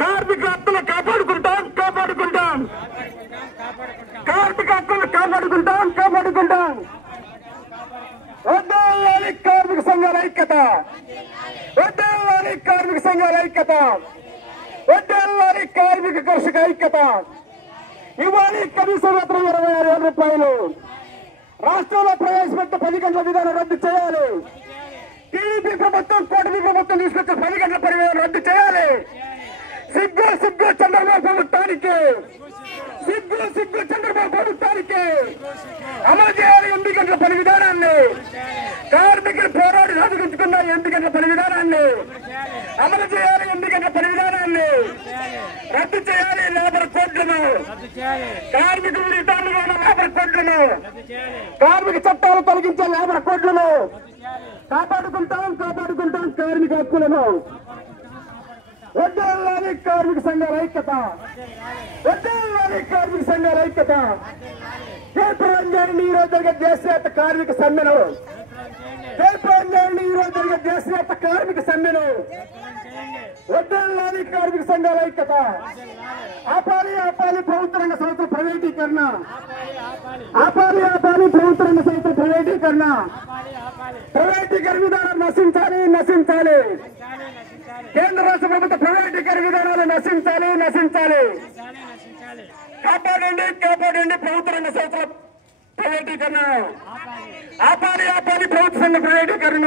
కార్మిక హక్కులు కాపాడుకుంటాం కాపాడుకుంటాం కార్మిక హక్కులు కాపాడుకుంటాం కాపాడుకుంటాం. వద్దాలి కార్మిక సంఘాల ఐక్యత, వద్దాలి కార్మిక సంఘాల ఐక్యత, వద్దాలి కార్మిక కర్షక ఐక్యత. ఇవ్వాలి కనీస వేతనం 26,000 రూపాయలు. రాష్ట్రంలో ప్రవేశపెట్టిన 10 గంటల విధానం రద్దు చేయాలి. టీడీపీ ప్రభుత్వం కూటమి ప్రభుత్వం తీసుకొచ్చిన 10 గంటల పరివేదన రద్దు చేయాలి. సిగ్గు సిగ్గు చంద్రబాబు ప్రభుత్వానికి, సిగ్గు సిగ్గు చంద్రబాబు ప్రభుత్వానికి. అమలు చేయాలి 8 గంటల పని విధానాన్ని. కార్మికులు పోరాడి సాధించుకున్న 8 గంటల పని విధానాన్ని అమలు చేయాలి. 8 గంటల పని విధానాన్ని రద్దు చేయాలి. లేబర్ కోడ్లను, కార్మికుల విధానంలో ఉన్న లేబర్ కోడ్లను, కార్మిక చట్టాలు తొలగించే లేబర్ కోడ్లను కాపాడుకుంటాం కాపాడుకుంటాం. కార్మిక హక్కులను వద్దాలి కార్మిక సంఘాల ఐక్యత, వద్దాలి కార్మిక సంఘాల ఐక్యత. జయప్రదంజాన్ని ఈరోజు జరిగే దేశవ్యాప్త కార్మిక సమ్మెను, జయప్రదంజాన్ని ఈరోజు జరిగే దేశవ్యాప్త కార్మిక సమ్మెను వద్దాలి కార్మిక సంఘాల ఐక్యత. ఆపాలి ఆపాలి ప్రభుత్వ రంగ సంస్థల ప్రైవేటీకరణ, ఆపాలి ఆపాలి ప్రభుత్వ రంగ సంస్థల ప్రైవేటీకరణ. ప్రైవేటీకరణ విధానం నశించాలి నశించాలి. కేంద్ర రాష్ట్ర ప్రభుత్వ ప్రైవేటీకరణ విధానాలు నశించాలి నశించాలి. కాపాడండి కాపాడండి ప్రభుత్వ రంగ సంస్థల ప్రైవేటీకరణ. ఆపాలి ఆపాలి ప్రభుత్వ సంఘ ప్రైవేటీకరణ.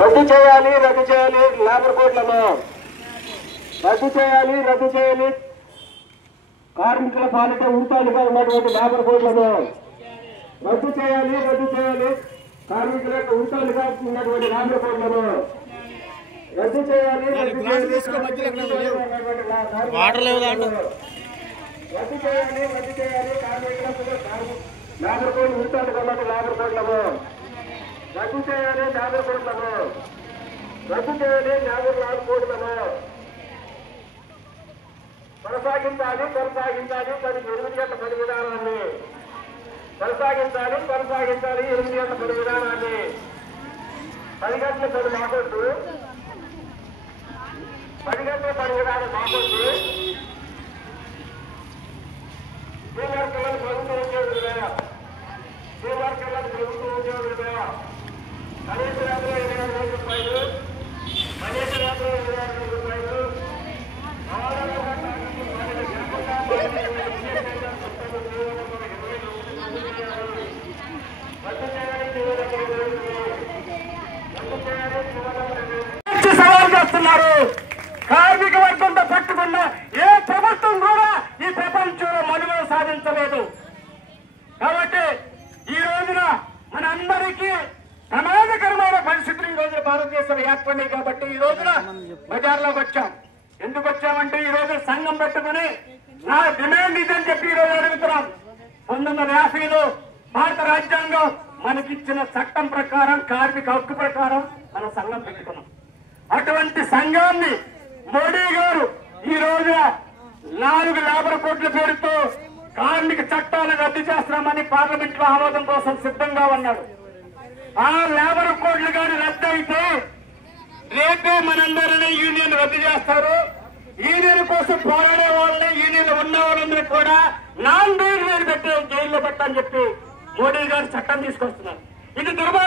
రద్దు చేయాలి రద్దు చేయాలి. లేబర్ కోడ్లను రద్దు చేయాలి రద్దు చేయాలి. కార్మికుల పాలిట ఉంటాలుగా ఉన్నటువంటి లేబర్ కోడ్లను రద్దు చేయాలి రద్దు చేయాలి. కార్మికుల యొక్క ఉంటాలుగా ఉన్నటువంటి లేబర్ కోడ్లను రద్దు చేయాలి రద్దు చేయాలి. రద్దు చేయాలి రద్దు చేయాలి. కార్మికులకు లేబర్ కోడ్ ఉంటాలుగా ఉన్నటువంటి లేబర్ కోడ్లను రద్దు చేయాలి. లేబర్ కోడ్లను రద్దు చేయాలి. లేబర్ కోడ్లను కొనసాగించాలి కొనసాగించాలి. 8 గంటల పని విధానాన్ని కొనసాగించాలి కొనసాగించాలి. 8 గంటల పని విధానాన్ని 10 గంటల పని మాకొద్దు, 10 గంటల పని విధానం మాకొద్దు. శ్రీవారి పిల్లలు ప్రభుత్వ ఉద్యోగులు వేయ, శ్రీవారి పిల్లలు ప్రభుత్వ ఉద్యోగులు వేయ. కనీస యాత్ర 26,000 రూపాయలు, కనీస యాత్ర 26,000 రూపాయలు. సవాల్ చేస్తున్నారు. కార్మిక వర్గంతో పట్టుకున్న ఏ ప్రభుత్వం కూడా ఈ ప్రపంచంలో మనుగడ సాధించలేదు. కాబట్టి ఈ రోజున మనందరికీ ప్రమాదకరమైన పరిస్థితులు ఈ రోజున భారతదేశంలో ఏర్పడినాయి. కాబట్టి ఈ రోజున బజార్లోకి వచ్చాం. ఎందుకు వచ్చామంటే ఈ రోజు సంఘం పెట్టుకుని నా డిమాండ్ ఇదని చెప్పి ఈ రోజు అడుగుతున్నాం. 1950లో భారత రాజ్యాంగం మనకిచ్చిన చట్టం ప్రకారం, కార్మిక హక్కు ప్రకారం మన సంఘం పెట్టుకున్నాం. అటువంటి సంఘాన్ని మోడీ గారు ఈ రోజు 4 లేబర్ కోడ్ల పేరుతో కార్మిక చట్టాలను రద్దు చేస్తున్నామని పార్లమెంట్ లో ఆమోదం కోసం సిద్ధంగా ఉన్నాడు. ఆ లేబర్ కోడ్లు కానీ రద్దు అయితే రేపే మనందరినీ యూనియన్ రద్దు చేస్తారు. యూనియన్ కోసం పోరాడే వాళ్ళని, యూనియన్ ఉన్న వాళ్ళందరూ కూడా నాన్ బెయిల్ మీద పెట్టి జైల్లో పెట్టని చెప్పి మోడీ గారు చట్టం తీసుకొస్తున్నారు. ఇది దుర్మార్గం.